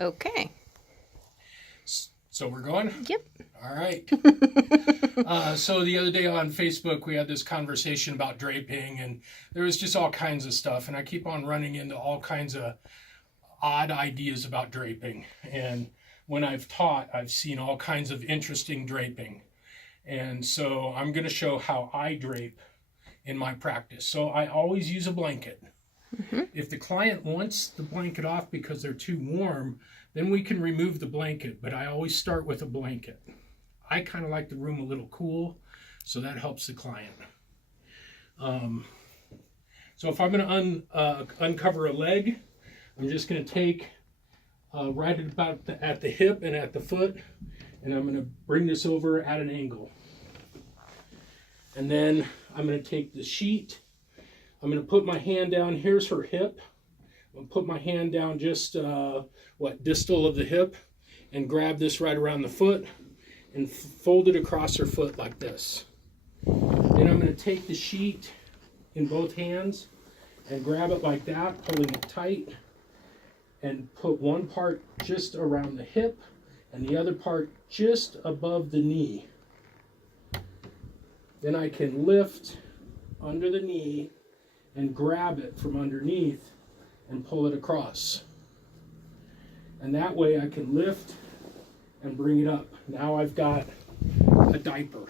Okay. So we're going? Yep. All right. So the other day on Facebook, we had this conversation about draping, and there was just all kinds of stuff. And I keep on running into all kinds of odd ideas about draping. And when I've taught, I've seen all kinds of interesting draping. And so I'm going to show how I drape in my practice. So I always use a blanket. If the client wants the blanket off because they're too warm, then we can remove the blanket, but I always start with a blanket. I kind of like the room a little cool, so that helps the client. So if I'm going to uncover a leg, I'm just going to take right at the hip and at the foot, and I'm going to bring this over at an angle. And then I'm going to take the sheet. I'm going to put my hand down. Here's her hip. I'm going to put my hand down just distal of the hip, and grab this right around the foot and fold it across her foot like this. Then I'm going to take the sheet in both hands and grab it like that, pulling it tight, and put one part just around the hip and the other part just above the knee. Then I can lift under the knee and grab it from underneath and pull it across. And that way I can lift and bring it up. Now I've got a diaper.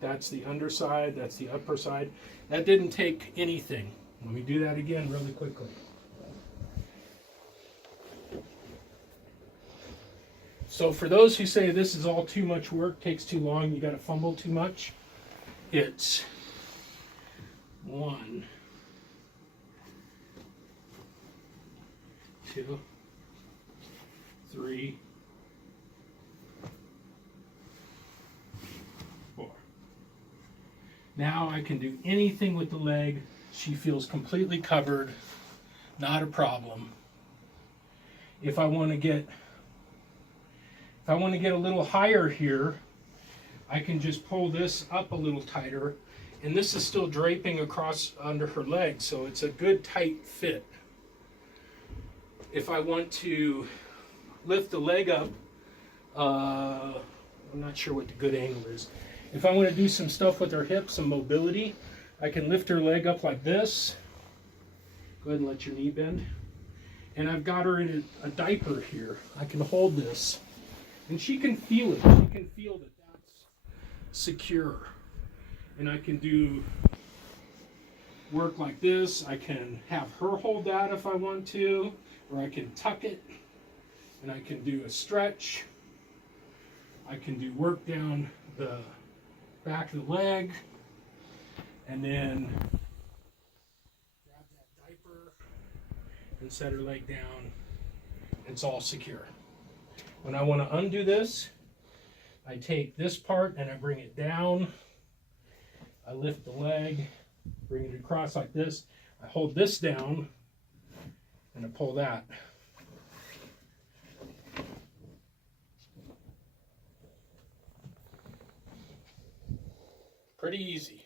That's the underside, that's the upper side. That didn't take anything. Let me do that again really quickly. So for those who say this is all too much work, takes too long, you gotta fumble too much, it's 1, 2, 3, 4. Now I can do anything with the leg. She feels completely covered, not a problem. If I want to get a little higher here, I can just pull this up a little tighter, and this is still draping across under her leg, so it's a good tight fit. If I want to lift the leg up, I'm not sure what the good angle is. If I want to do some stuff with her hips, some mobility, I can lift her leg up like this. Go ahead and let your knee bend. And I've got her in a diaper here. I can hold this, and she can feel it. She can feel that that's secure. And I can do work like this. I can have her hold that if I want to, or I can tuck it, and I can do a stretch. I can do work down the back of the leg, and then grab that diaper and set her leg down. It's all secure. When I want to undo this, I take this part and I bring it down. I lift the leg, bring it across like this. I hold this down and I pull that. Pretty easy.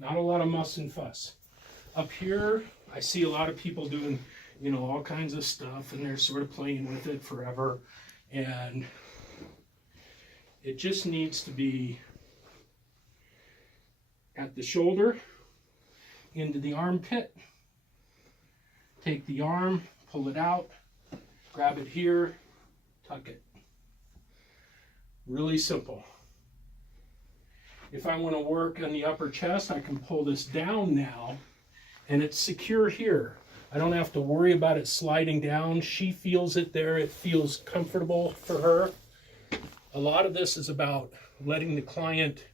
Not a lot of muss and fuss. Up here, I see a lot of people doing, all kinds of stuff, and they're sort of playing with it forever. And it just needs to be at the shoulder, into the armpit. Take the arm, pull it out, grab it here, tuck it. Really simple. If I want to work on the upper chest, I can pull this down now, and it's secure here. I don't have to worry about it sliding down. She feels it there. It feels comfortable for her. A lot of this is about letting the client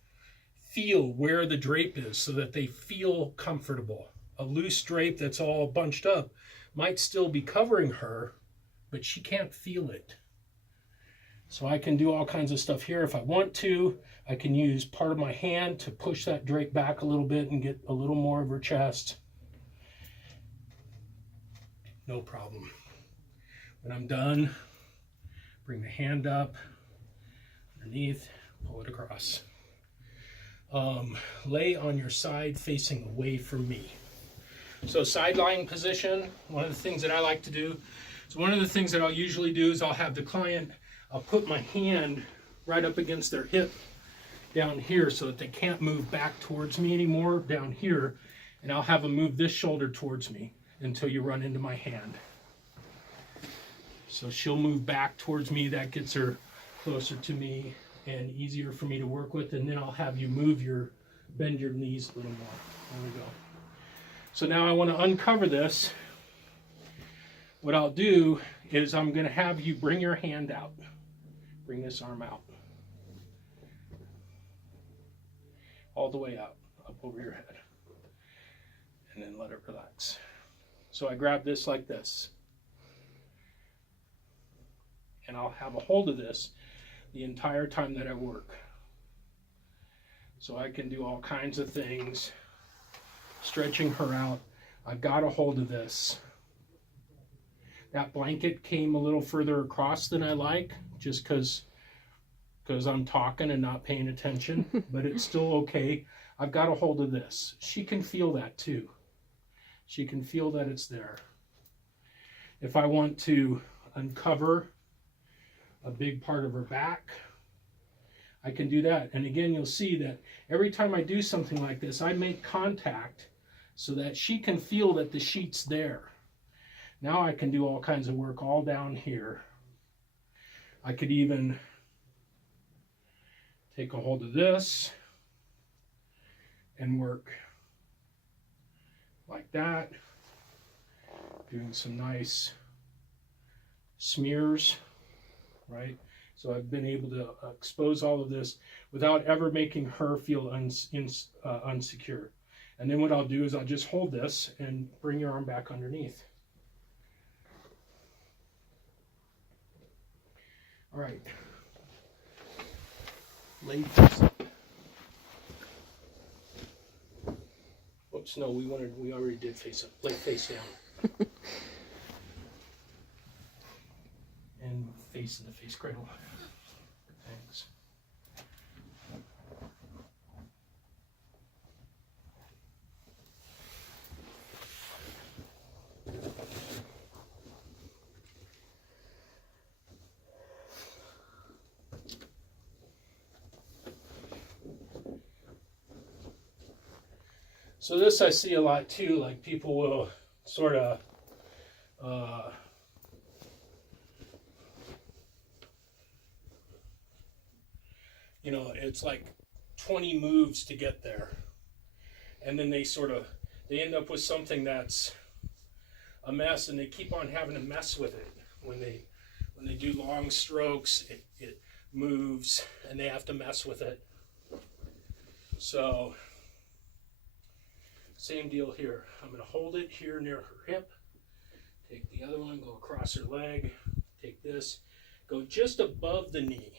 feel where the drape is so that they feel comfortable. A loose drape that's all bunched up might still be covering her, but she can't feel it. So I can do all kinds of stuff here if I want to. I can use part of my hand to push that drape back a little bit and get a little more of her chest. No problem. When I'm done, bring the hand up, underneath, pull it across. Lay on your side facing away from me. So side lying position, one of the things that I like to do. So one of the things that I'll usually do is I'll have the client, I'll put my hand right up against their hip down here so that they can't move back towards me anymore down here. And I'll have them move this shoulder towards me until you run into my hand. So she'll move back towards me. That gets her closer to me and easier for me to work with. And then I'll have you bend your knees a little more. There we go. So now I want to uncover this. What I'll do is I'm going to have you bring your hand out. Bring this arm out. All the way up over your head. And then let it relax. So I grab this like this. And I'll have a hold of this the entire time that I work. So I can do all kinds of things. Stretching her out. I got a hold of this. That blanket came a little further across than I like, just because I'm talking and not paying attention, but it's still okay. I've got a hold of this. She can feel that too. She can feel that it's there. If I want to uncover a big part of her back, I can do that. And again, you'll see that every time I do something like this, I make contact so that she can feel that the sheet's there. Now I can do all kinds of work all down here. I could even take a hold of this and work like that, doing some nice smears, right? So I've been able to expose all of this without ever making her feel unsecure. And then what I'll do is I'll just hold this and bring your arm back underneath. All right. Lay face up. Oops, no, we already did face up. Lay face down. And face in the face cradle. Thanks. So this I see a lot too, like people will sort of you know, it's like 20 moves to get there. And then they end up with something that's a mess, and they keep on having to mess with it. When they do long strokes, it moves and they have to mess with it. So same deal here. I'm going to hold it here near her hip. Take the other one, go across her leg. Take this, go just above the knee.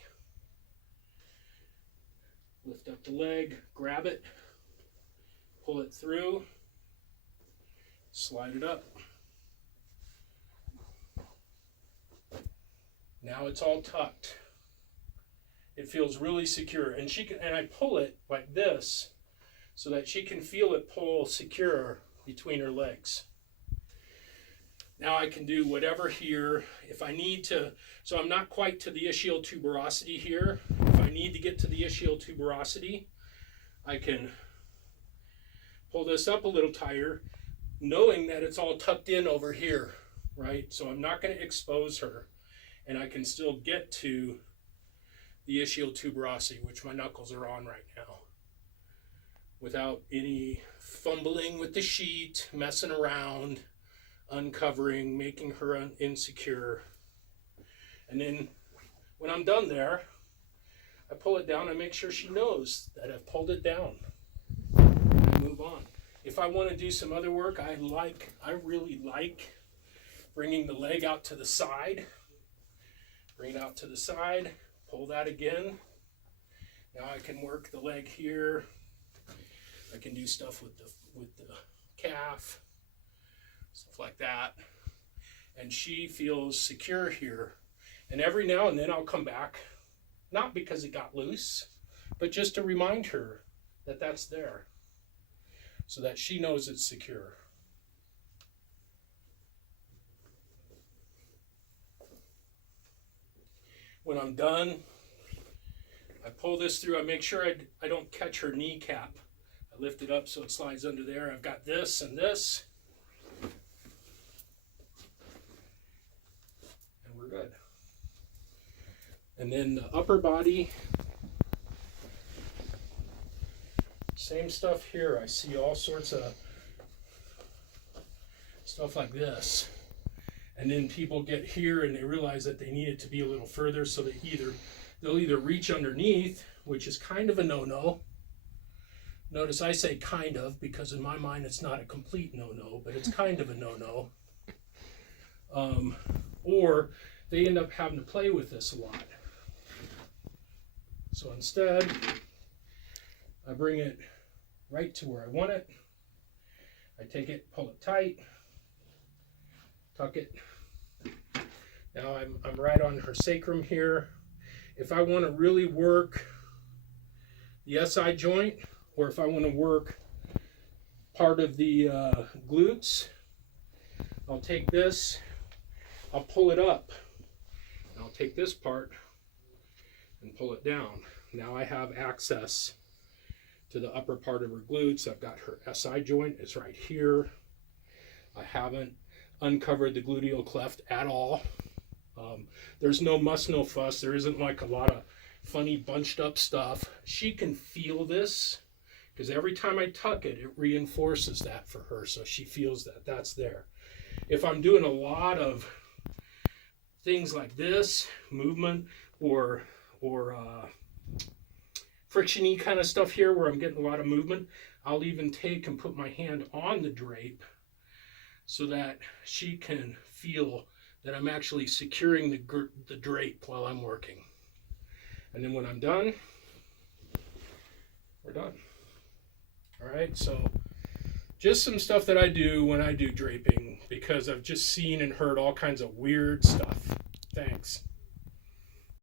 Lift up the leg, grab it, pull it through, slide it up. Now it's all tucked. It feels really secure, and I pull it like this so that she can feel it pull secure between her legs. Now I can do whatever here if I need to. So I'm not quite to the ischial tuberosity here. If I need to get to the ischial tuberosity, I can pull this up a little tighter, knowing that it's all tucked in over here, right? So I'm not going to expose her, and I can still get to the ischial tuberosity, which my knuckles are on right now, without any fumbling with the sheet, messing around, uncovering, making her insecure. And then when I'm done there, I pull it down and make sure she knows that I've pulled it down. And move on. If I want to do some other work, I really like bringing the leg out to the side. Bring it out to the side, pull that again. Now I can work the leg here. I can do stuff with the calf, stuff like that. And she feels secure here. And every now and then I'll come back, not because it got loose, but just to remind her that that's there, so that she knows it's secure. when I'm done, I pull this through. I make sure I don't catch her kneecap. I lift it up so it slides under there. I've got this and this. And we're good. And then the upper body, same stuff here. I see all sorts of stuff like this. And then people get here and they realize that they need it to be a little further, so they'll either reach underneath, which is kind of a no-no. Notice I say kind of, because in my mind it's not a complete no-no, but it's kind of a no-no. Or they end up having to play with this a lot. So instead, I bring it right to where I want it. I take it, pull it tight, tuck it. Now I'm right on her sacrum here. If I want to really work the SI joint, or if I want to work part of the glutes, I'll take this, I'll pull it up, and I'll take this part and pull it down. Now I have access to the upper part of her glutes. I've got her SI joint, it's right here. I haven't uncovered the gluteal cleft at all. There's no muss, no fuss. There isn't like a lot of funny bunched up stuff. She can feel this, because every time I tuck it, it reinforces that for her, so she feels that that's there. If I'm doing a lot of things like this, movement or friction-y kind of stuff here where I'm getting a lot of movement, I'll even take and put my hand on the drape so that she can feel that I'm actually securing the drape while I'm working. And then when I'm done, we're done. All right, so just some stuff that I do when I do draping, because I've just seen and heard all kinds of weird stuff. Thanks.